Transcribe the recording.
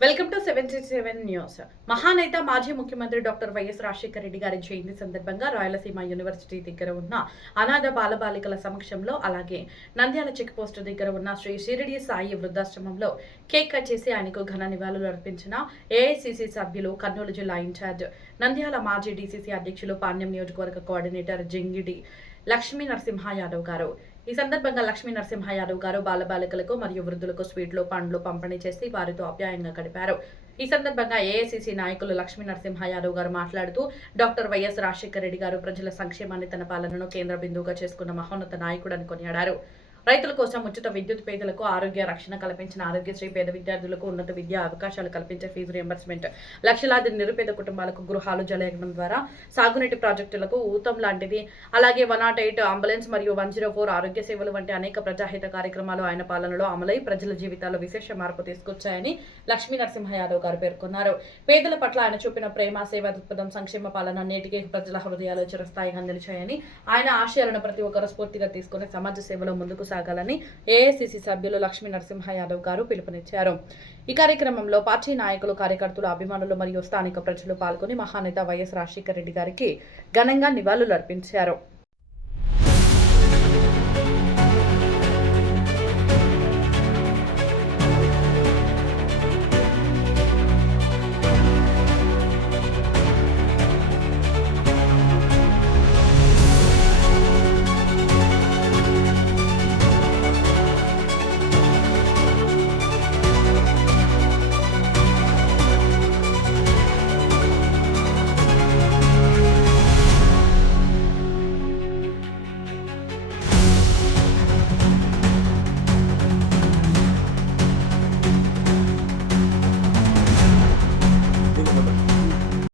Welcome to 77 news. మహానేత మాజీ ముఖ్యమంత్రి డాక్టర్ వైఎస్ రాజశేఖర రెడ్డి గారి జయంతి సందర్భంగా రాయలసీమ యూనివర్సిటీ దగ్గర ఉన్న అనాథ బాలబాలికల సమక్షంలో, అలాగే నంద్యాల చెక్ పోస్టు దగ్గర ఉన్న శ్రీ షిరిడి సాయి వృద్ధాశ్రమంలో కేక్ కట్ చేసి ఆయనకు ఘన నివాళులు అర్పించిన ఏఐసిసి సభ్యులు, కర్నూలు జిల్లా ఇన్ఛార్జ్, నంద్యాల మాజీ డీసీసీ అధ్యక్షులు, పాణ్యం నియోజకవర్గ కోఆర్డినేటర్ జంగిడి లక్ష్మీ నరసింహ యాదవ్ గారు. ఈ సందర్భంగా లక్ష్మీ నరసింహ యాదవ్ గారు బాలబాలికలకు మరియు వృద్ధులకు స్వీట్లు, పండ్లు పంపిణీ చేసి వారితో ఆప్యాయంగా గడిపారు. ఈ సందర్భంగా ఏఐసిసి నాయకులు లక్ష్మీ నరసింహ యాదవ్ గారు మాట్లాడుతూ, డాక్టర్ వైఎస్ రాజశేఖర రెడ్డి గారు ప్రజల సంక్షేమాన్ని తన పాలనను కేంద్ర బిందువుగా చేసుకున్న మహోన్నత నాయకుడని కొనియాడారు. రైతుల కోసం ఉచిత విద్యుత్, పేదలకు ఆరోగ్య రక్షణ కల్పించిన ఆరోగ్యశ్రీ, పేద విద్యార్థులకు ఉన్నత విద్యా అవకాశాలు కల్పించే ఫీజు రియంబర్స్మెంట్, లక్షలాది నిరుపేద కుటుంబాలకు గృహాలు, జలయజ్ఞం ద్వారా సాగునీటి ప్రాజెక్టులకు ఊతం లాంటివి, అలాగే 108 అంబులెన్స్ మరియు 104 ఆరోగ్య సేవలు వంటి అనేక ప్రజాహిత కార్యక్రమాలు ఆయన పాలనలో అమలై ప్రజల జీవితాల్లో విశేష మార్పు తీసుకొచ్చాయని లక్ష్మీ నరసింహ యాదవ్ గారు పేర్కొన్నారు. పేదల పట్ల ఆయన చూపిన ప్రేమ, సేవా దృక్పథం, సంక్షేమ పాలన నేటికి ప్రజల హృదయాలు చిరస్థాయిగా నిలిచాయని, ఆయన ఆశయాలను ప్రతి ఒక్కరు స్ఫూర్తిగా తీసుకుని సమాజ సేవలో ముందుకు సాగాలని ఏఐసిసి సభ్యులు లక్ష్మీ నరసింహ యాదవ్ గారు పిలుపునిచ్చారు. ఈ కార్యక్రమంలో పార్టీ నాయకులు, కార్యకర్తలు, అభిమానులు మరియు స్థానిక ప్రజలు పాల్గొని మహానేత వైఎస్ రాజశేఖర రెడ్డి గారికి ఘనంగా నివాళులు అర్పించారు.